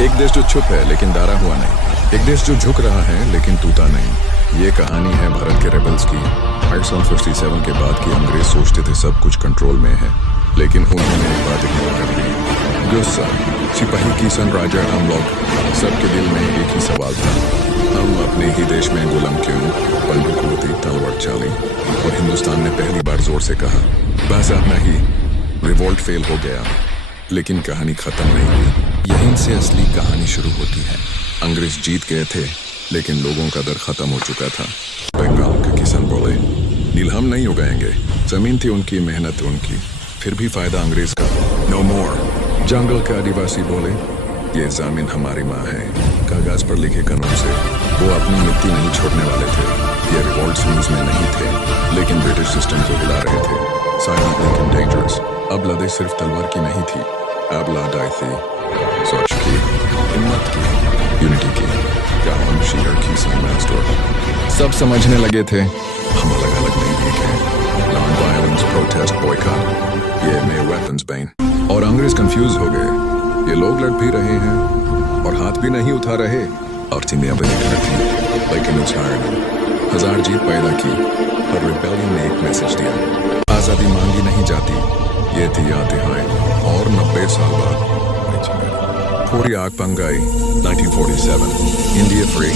एक देश जो चुप है लेकिन डरा हुआ नहीं, एक देश जो झुक रहा है लेकिन टूटा नहीं। ये कहानी है भारत के रेबल्स की। 1857 के बाद की अंग्रेज सोचते थे सब कुछ कंट्रोल में है, लेकिन उन्होंने एक बात इग्नोर कर दी। गुस्सा, सिपाही किसान राजा हम लोग सबके दिल में एक ही सवाल था, हम अपने ही देश में गुलाम क्यों? बंदूक होती, तलवार चली और हिंदुस्तान ने पहली बार जोर से कहा बस अब नहीं। रिवोल्ट फेल हो गया, लेकिन कहानी खत्म नहीं हुई। यहीं से असली कहानी शुरू होती है। अंग्रेज जीत गए थे, लेकिन लोगों का डर खत्म हो चुका था। बंगाल के किसान बोले नील हम नहीं उगाएंगे, जमीन थी उनकी, मेहनत उनकी, फिर भी फायदा अंग्रेज का। नो मोर। जंगल के आदिवासी बोले ये जमीन हमारी माँ है, कागज पर लिखे कानून से वो अपनी मिट्टी नहीं छोड़ने वाले थे। ये रिवोल्ट न्यूज में नहीं थे, लेकिन ब्रिटिश सिस्टम को हिला रहे थे। साइलेंट लेकिन डेंजरस। अब लड़ाई सिर्फ तलवार की नहीं थी, अब लड़ाई थी सोच की, हिम्मत की, यूनिटी की। गांव, शेर, किसान, मास्टर सब समझने लगे थे हम अलग अलग नहीं दिखे। नॉन वायलेंस, प्रोटेस्ट, बॉयकॉट, ये नए वेपन्स बैन। और अंग्रेज कंफ्यूज हो गए, ये लोग लड़ भी रहे हैं और हाथ भी नहीं उठा रहे। और चिंदियां बनी खड़ी थी, लेकिन उछाड़ हजार जीत पैदा की। और रिबेलियन ने एक मैसेज दिया, आज़ादी मांगी नहीं जाती, ये थी याद दिहाई। और 90 साल बाद पूरी आग बन गई। 1947, इंडिया फ्री।